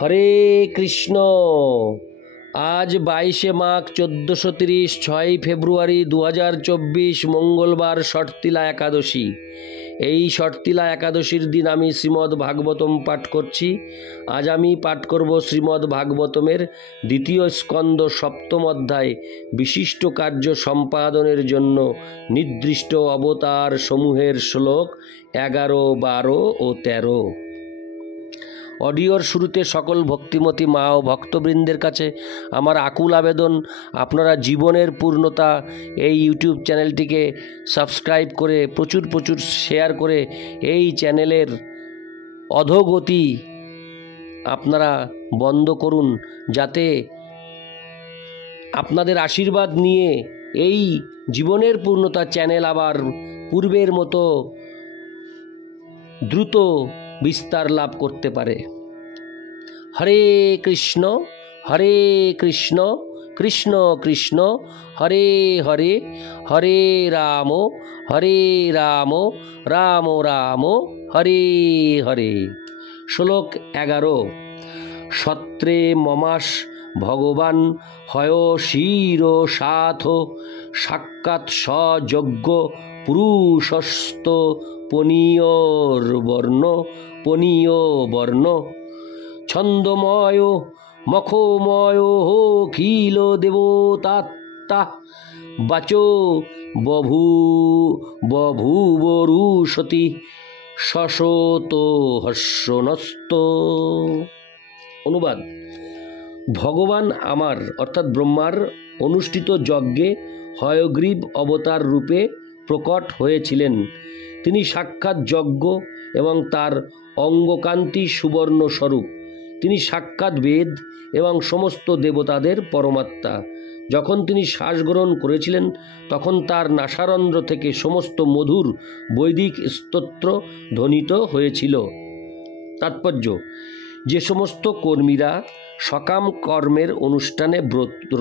হরে কৃষ্ণ। আজ 22শে মাঘ 1430, 6ই ফেব্রুয়ারি 2024, মঙ্গলবার, ষটতিলা একাদশী। এই ষটতিলা একাদশীর দিন আমি শ্রীমদ্ ভাগবতম পাঠ করছি। আজ আমি পাঠ করব শ্রীমদ্ ভাগবতমের দ্বিতীয় স্কন্দ 7ম অধ্যায়, বিশিষ্ট কার্য সম্পাদনের জন্য নির্দিষ্ট অবতার সমূহের শ্লোক 11, 12 ও 13। অডিওর শুরুতে সকল ভক্তিমতী মা ও ভক্তবৃন্দের কাছে আমার আকুল আবেদন, আপনারা জীবনের পূর্ণতা এই ইউটিউব চ্যানেলটিকে সাবস্ক্রাইব করে প্রচুর শেয়ার করে এই চ্যানেলের অধোগতি আপনারা বন্ধ করুন, যাতে আপনাদের আশীর্বাদ নিয়ে এই জীবনের পূর্ণতা চ্যানেল আবার পূর্বের মতো দ্রুত বিস্তার লাভ করতে পারে। হরে কৃষ্ণ কৃষ্ণ কৃষ্ণ হরে হরে, হরে রাম রাম রাম হরে হরে। শ্লোক 11। সত্রে মমাস ভগবান হয় শির সাথ, সাক্ষাৎ সযজ্ঞ পুরুষস্ত পনীয় বর্ণ, ছন্দময় মখময় খিল দেবতাত্মা, বাচো বভূবরুষতি শশত হর্ষণস্ত। অনুবাদ: ভগবান আমার অর্থাৎ ব্রহ্মার অনুষ্ঠিত যজ্ঞে হয়গ্রীব অবতার রূপে প্রকট হয়েছিলেন। তিনি সাক্ষাৎ যজ্ঞ এবং তার অঙ্গকান্তি সুবর্ণ স্বরূপ। তিনি সাক্ষাৎ বেদ এবং সমস্ত দেবতাদের পরমাত্মা। যখন তিনি শ্বাস গ্রহণ করেছিলেন, তখন তার নাসারন্ধ্র থেকে সমস্ত মধুর বৈদিক স্তোত্র ধ্বনিত হয়েছিল। তাৎপর্য: যে সমস্ত কর্মীরা সকাম কর্মের অনুষ্ঠানে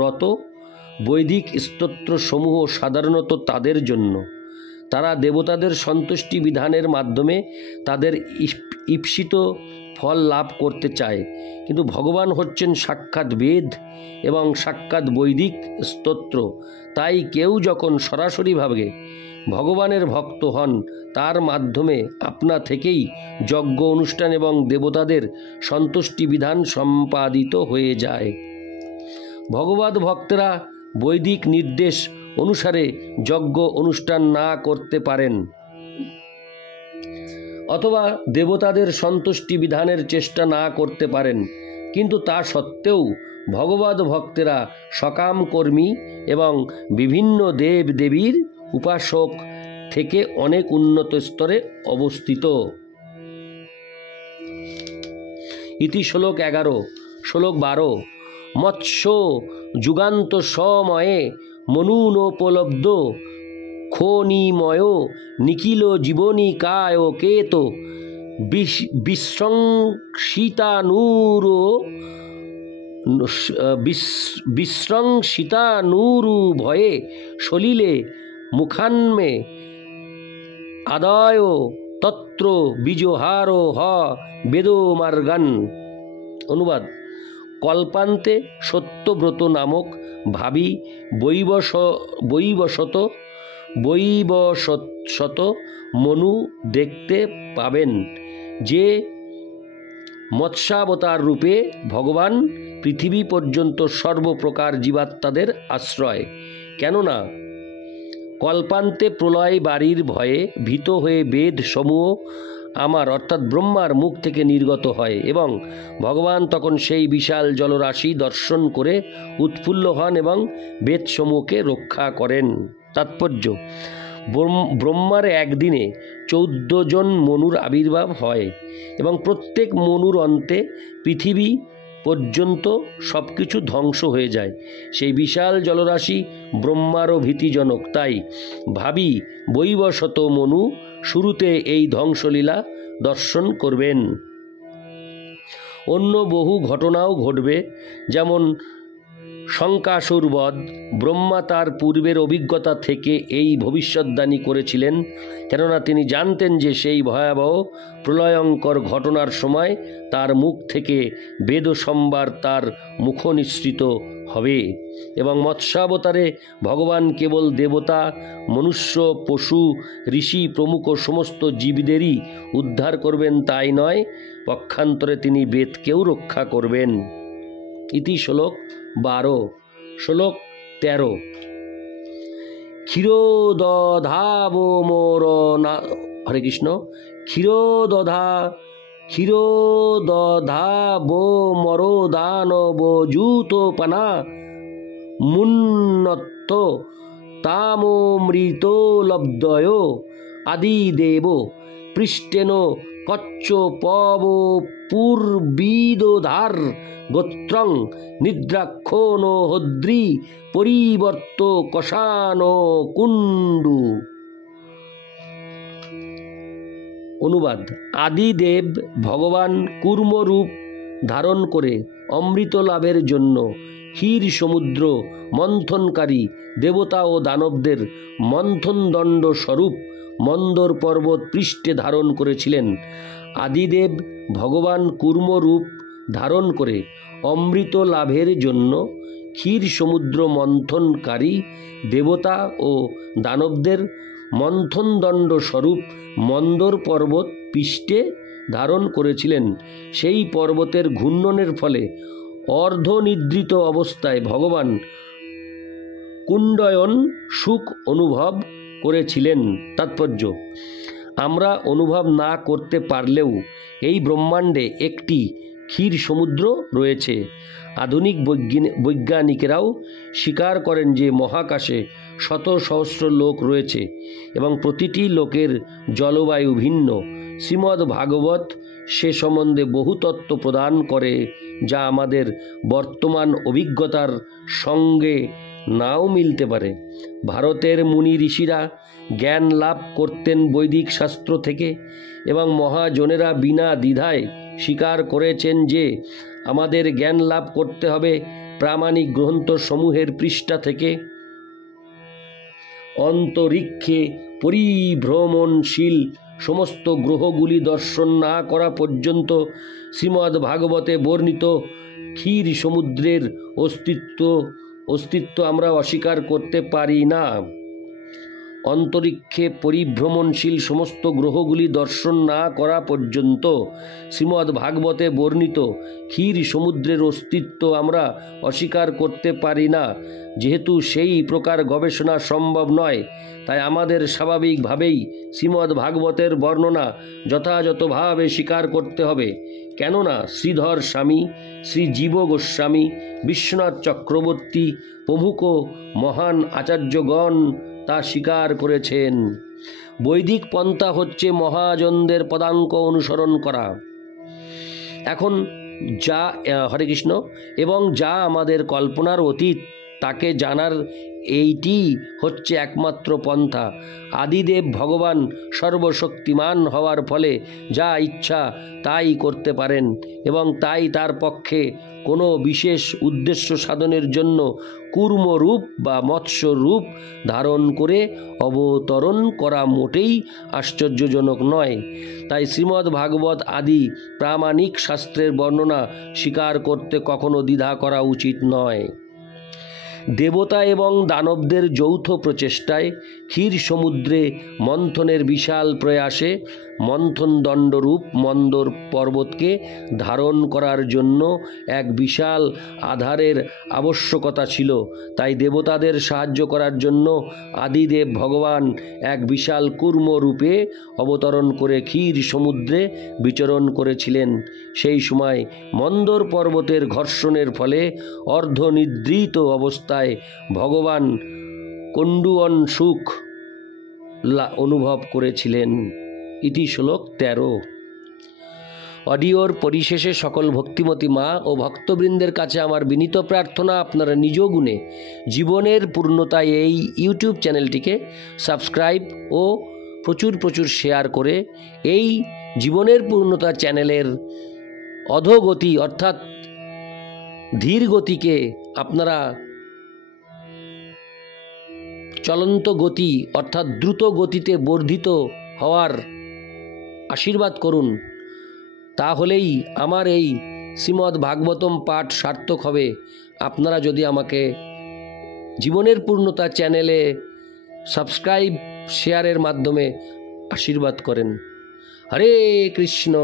রত, বৈদিক স্তোত্র সমূহ সাধারণত তাদের জন্য। তারা দেবতাদের সন্তুষ্টি বিধানের মাধ্যমে তাদের ঈপ্সিত ফল লাভ করতে চায়, কিন্তু ভগবান হচ্ছেন সাক্ষাৎ বেদ এবং সাক্ষাৎ বৈদিক স্তোত্র। তাই কেউ যখন সরাসরিভাবে ভগবানের ভক্ত হন, তার মাধ্যমে আপনা থেকেই যজ্ঞ অনুষ্ঠান এবং দেবতাদের সন্তুষ্টি বিধান সম্পাদিত হয়ে যায়। ভগবদ ভক্তরা বৈদিক নির্দেশ অনুসারে যজ্ঞ অনুষ্ঠান না করতে পারেন, অথবা দেবতাদের সন্তুষ্টি বিধানের চেষ্টা না করতে পারেন, কিন্তু তা সত্ত্বেও ভগবদ ভক্তেরা সকাম কর্মী এবং বিভিন্ন দেব দেবীর উপাসক থেকে অনেক উন্নত স্তরে অবস্থিত। ইতি শ্লোক 11। শ্লোক 12। মৎস্য যুগান্ত সময়ে মনুনোপলব্ধ খনিময় নিখিল জীবনী কায় কেত, বিশৃঙ্খিতানুরু ভয়ে সলিলে মুখান্মে আদায় তত্র বিজহার হ বেদমার্গান। অনুবাদ: কল্পান্তে সত্যব্রত নামক ভাবী বৈবশত মনু দেখতে পাবেন যে মৎস্যাবতার রূপে ভগবান পৃথিবী পর্যন্ত সর্বপ্রকার জীবাত্মাদের আশ্রয়। কেননা কল্পান্তে প্রলয় বাড়ির ভয়ে ভীত হয়ে বেদ সমূহ আমার অর্থাৎ ব্রহ্মার মুখ থেকে নির্গত হয় এবং ভগবান তখন সেই বিশাল জলরাশি দর্শন করে উৎফুল্ল হন এবং বেদসমূহকে রক্ষা করেন। তাৎপর্য: ব্রহ্মার একদিনে 14 জন মনুর আবির্ভাব হয় এবং প্রত্যেক মনুর অন্তে পৃথিবী পর্যন্ত সব কিছু ধ্বংস হয়ে যায়। সেই বিশাল জলরাশি ব্রহ্মারও ভীতিজনক। তাই ভাবী বৈবশত মনু শুরুতে এই ধ্বংসলীলা দর্শন করবেন। অন্য বহু ঘটনাও ঘটবে, যেমন শঙ্কাসুর বধ। ব্রহ্মা তার পূর্বের অভিজ্ঞতা থেকে এই ভবিষ্যদ্বাণী করেছিলেন, কেননা তিনি জানতেন যে সেই ভয়াবহ প্রলয়ঙ্কর ঘটনার সময় তার মুখ থেকে বেদসম্বার তার মুখ নিঃসৃত হবে এবং মৎস্যাবতারে ভগবান কেবল দেবতা, মনুষ্য, পশু, ঋষি প্রমুখ সমস্ত জীবদেরই উদ্ধার করবেন তাই নয়, পক্ষান্তরে তিনি বেদকেও রক্ষা করবেন। ইতি শ্লোক 12। শ্লোক 13। ক্ষীরোদধাবো মোর না, হরে কৃষ্ণ। ক্ষীরোদধাবো মরো দানব জূতোপনা মুন্নত তামোমৃত লব্ধয় আদিদেব পৃষ্ঠেন কচ্ছপব পূর্বিদোধার গোত্রং নিদ্রাক্ষো নো হদ্রি পরিবর্ত কষানো কুণ্ডু। অনুবাদ: আদিদেব ভগবান কূর্মরূপ ধারণ করে অমৃত লাভের জন্য ক্ষীর সমুদ্র মন্থনকারী দেবতা ও দানবদের মন্থনদণ্ড স্বরূপ মন্দর পর্বত পৃষ্ঠে ধারণ করেছিলেন। আদিদেব ভগবান কূর্মরূপ ধারণ করে অমৃত লাভের জন্য ক্ষীর সমুদ্র মন্থনকারী দেবতা ও দানবদের মন্থনদণ্ড স্বরূপ মন্দর পর্বত পৃষ্ঠে ধারণ করেছিলেন। সেই পর্বতের ঘূর্ণনের ফলে অর্ধনিদ্রিত অবস্থায় ভগবান কুণ্ডয়ন সুখ অনুভব করেছিলেন। তাৎপর্য: আমরা অনুভব না করতে পারলেও এই ব্রহ্মাণ্ডে একটি ক্ষীর সমুদ্র রয়েছে। আধুনিক বৈজ্ঞানিকেরাও স্বীকার করেন যে মহাকাশে শত সহস্র লোক রয়েছে এবং প্রতিটি লোকের জলবায়ু ভিন্ন। শ্রীমদ্ ভাগবত সে সম্বন্ধে বহু তত্ত্ব প্রদান করে যা আমাদের বর্তমান অভিজ্ঞতার সঙ্গে নাও মিলতে পারে। ভারতের মুনি ঋষিরা জ্ঞান লাভ করতেন বৈদিক শাস্ত্র থেকে এবং মহাজনেরা বিনা দ্বিধায় স্বীকার করেছেন যে আমাদের জ্ঞান লাভ করতে হবে প্রামাণিক গ্রন্থসমূহের পৃষ্ঠা থেকে। অন্তরিক্ষে পরিভ্রমণশীল সমস্ত গ্রহগুলি দর্শন না করা পর্যন্ত শ্রীমদ্ ভাগবতে বর্ণিত ক্ষীর সমুদ্রের অস্তিত্ব আমরা অস্বীকার করতে পারি না। অন্তরিক্ষে পরিভ্রমণশীল সমস্ত গ্রহগুলি দর্শন না করা পর্যন্ত শ্রীমদ্ ভাগবতে বর্ণিত ক্ষীর সমুদ্রের অস্তিত্ব আমরা অস্বীকার করতে পারি না। যেহেতু সেই প্রকার গবেষণা সম্ভব নয়, তাই আমাদের স্বাভাবিকভাবেই শ্রীমদ্ ভাগবতের বর্ণনা যথাযথভাবে স্বীকার করতে হবে। কেননা শ্রীধর স্বামী, শ্রী জীব গোস্বামী, বিশ্বনাথ চক্রবর্তী প্রমুখ মহান আচার্যগণ তা স্বীকার করেছেন। বৈদিক পন্থা হচ্ছে মহাজনদের পদাঙ্ক অনুসরণ করা। এখন যা হরে কৃষ্ণ এবং যা আমাদের কল্পনার অতীত তাকে জানার এইটি হচ্ছে একমাত্র পন্থা। আদিদেব ভগবান সর্বশক্তিমান হওয়ার ফলে যা ইচ্ছা তাই করতে পারেন এবং তাই তার পক্ষে কোনো বিশেষ উদ্দেশ্য সাধনের জন্য কূর্মরূপ বা মৎস্যরূপ ধারণ করে অবতরণ করা মোটেই আশ্চর্যজনক নয়। তাই শ্রীমদ্ ভাগবত আদি প্রামাণিক শাস্ত্রের বর্ণনা স্বীকার করতে কখনো দ্বিধা করা উচিত নয়। দেবতা এবং দানবদের যৌথ প্রচেষ্টায় ক্ষীর সমুদ্রে মন্থনের বিশাল প্রয়াসে মন্থন দণ্ডরূপ মন্দর পর্বতকে ধারণ করার জন্য এক বিশাল আধারের আবশ্যকতা ছিল। তাই দেবতাদের সাহায্য করার জন্য আদিদেব ভগবান এক বিশাল কূর্ম রূপে অবতরণ করে ক্ষীর সমুদ্রে বিচরণ করেছিলেন। সেই সময় মন্দর পর্বতের ঘর্ষণের ফলে অর্ধনিদ্রিত অবস্থায় ভগবান কুণ্ডুয়ন সুখ অনুভব করেছিলেন। ইতি শ্লোক 13। অডিওর পরিশেষে সকল ভক্তিমতী মা ও ভক্তবৃন্দের কাছে আমার বিনীত প্রার্থনা, আপনারা নিজ গুণে জীবনের পূর্ণতায় এই ইউটিউব চ্যানেলটিকে সাবস্ক্রাইব ও প্রচুর শেয়ার করে এই জীবনের পূর্ণতা চ্যানেলের অধোগতি অর্থাৎ ধীর গতিকে আপনারা চলন্ত গতি অর্থাৎ দ্রুত গতিতে বর্ধিত হওয়ার আশীর্বাদ করুন। তাহলেই আমার এই শ্রীমদ্ ভাগবতম পাঠ সার্থক হবে। আপনারা যদি আমাকে জীবনের পূর্ণতা চ্যানেলে সাবস্ক্রাইব শেয়ারের মাধ্যমে আশীর্বাদ করেন। হরে কৃষ্ণ।